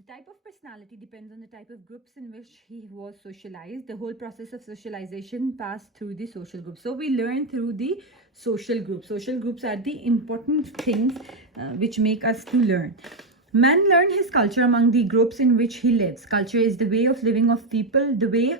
The type of personality depends on the type of groups in which he was socialized. The whole process of socialization passed through the social group. So we learn through the social group. Social groups are the important things which make us to learn. Man learned his culture among the groups in which he lives. Culture is the way of living of people. The way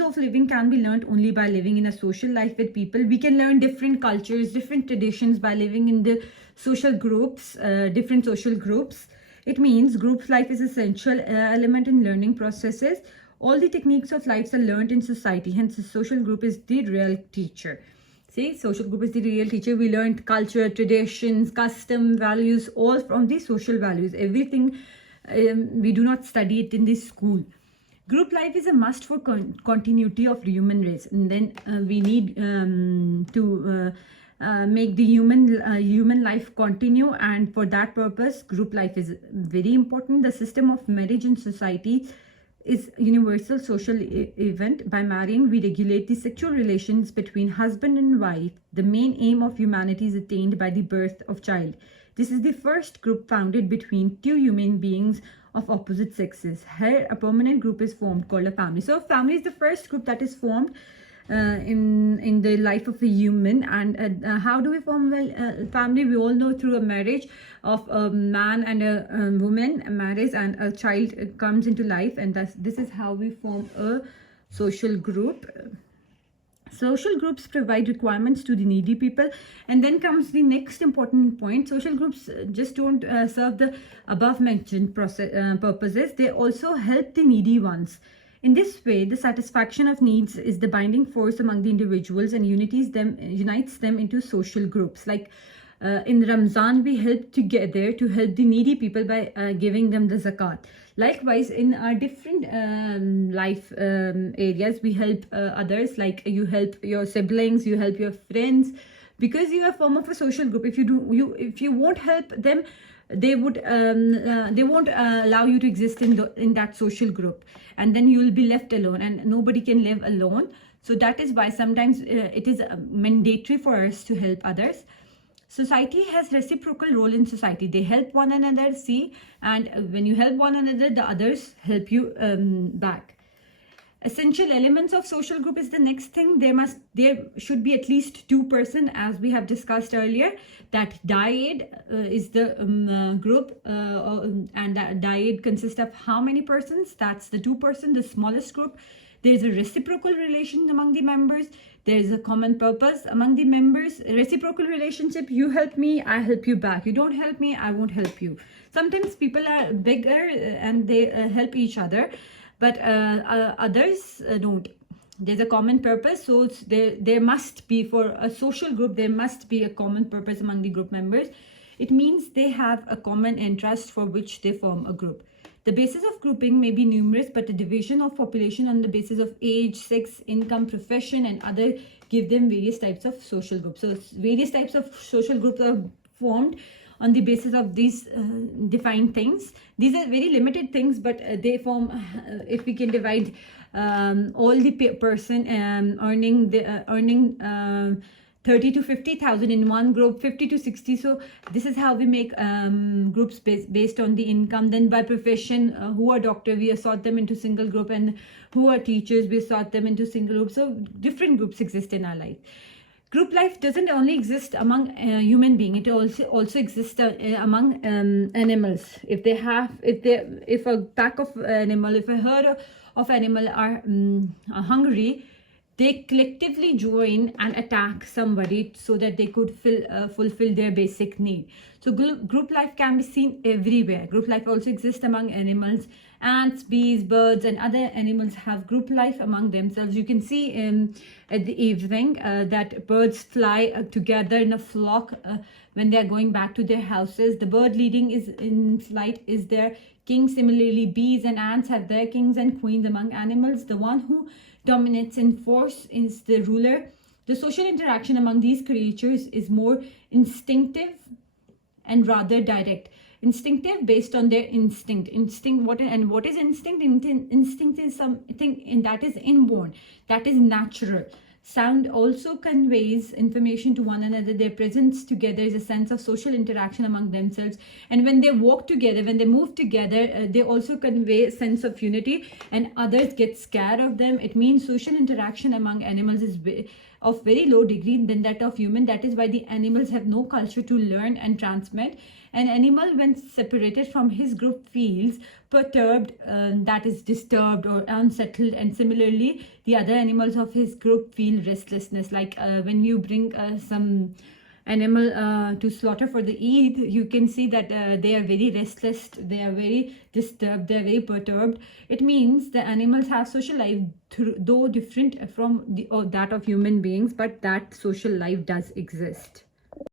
of living can be learned only by living in a social life with people. We can learn different cultures, different traditions by living in the social groups, different social groups. It means group life is essential element in learning processes. All the techniques of life are learned in society. Hence, the social group is the real teacher. See, social group is the real teacher. We learned culture, traditions, custom, values, all from the social values. Everything, we do not study it in the school. Group life is a must for continuity of the human race. And then we need to make the human life continue, and for that purpose group life is very important. The system of marriage in society is universal social event. By marrying, we regulate the sexual relations between husband and wife. The main aim of humanity is attained by the birth of child. This is the first group founded between two human beings of opposite sexes. Here a permanent group is formed called a family. So family is the first group that is formed in the life of a human. And how do we form a family? We all know through a marriage of a man and a woman, a marriage, and a child comes into life, and this is how we form a social group. Social groups provide requirements to the needy people. And then comes the next important point. Social groups just don't serve the above mentioned purposes. They also help the needy ones. In this way, the satisfaction of needs is the binding force among the individuals and unites them into social groups. Like in Ramzan, we help together to help the needy people by giving them the zakat. Likewise, in our different life areas, we help others. Like you help your siblings, you help your friends, because you are a form of a social group. If you won't help them, they won't allow you to exist in that social group, and then you will be left alone, and nobody can live alone. So that is why sometimes it is mandatory for us to help others. Society has reciprocal role in society. They help one another, see, and when you help one another, the others help you back. Essential elements of social group is the next thing. There should be at least 2 persons, as we have discussed earlier. That dyad is the group, and that dyad consists of how many persons? That's the 2 persons, the smallest group. There is a reciprocal relation among the members. There is a common purpose among the members. Reciprocal relationship, you help me, I help you back. You don't help me, I won't help you. Sometimes people are bigger and they help each other, but others don't. There's a common purpose, so there must be, for a social group, there must be a common purpose among the group members. It means they have a common interest for which they form a group. The basis of grouping may be numerous, but the division of population on the basis of age, sex, income, profession, and other give them various types of social groups. So various types of social groups are formed on the basis of these defined things. These are very limited things, but they form, if we can divide all the person earning 30 to 50,000 in one group, 50 to 60. So this is how we make groups based on the income. Then by profession, who are doctor, we sort them into single group, and who are teachers, we sort them into single group. So different groups exist in our life. Group life doesn't only exist among human beings; it also exists among animals. If a pack of animal, if a herd of animal are hungry, they collectively join and attack somebody so that they could fulfill their basic need. So group life can be seen everywhere. Group life also exists among animals. Ants, bees, birds, and other animals have group life among themselves. You can see at the evening that birds fly together in a flock when they are going back to their houses. The bird leading is in flight is their king. Similarly, bees and ants have their kings and queens among animals. The one who dominates in force is the ruler. The social interaction among these creatures is more instinctive and rather direct. Instinctive based on their instinct. What is instinct? Instinct is something that is inborn, that is natural. Sound also conveys information to one another. Their presence together is a sense of social interaction among themselves. And when they walk together, when they move together, they also convey a sense of unity, and others get scared of them. It means social interaction among animals is of very low degree than that of human. That is why the animals have no culture to learn and transmit. An animal, when separated from his group, feels perturbed, that is disturbed or unsettled, and similarly the other animals of his group feel restlessness. Like when you bring some animal to slaughter for the Eid, you can see that they are very restless, they are very disturbed, they are very perturbed. It means the animals have social life, though different from that of human beings, but that social life does exist.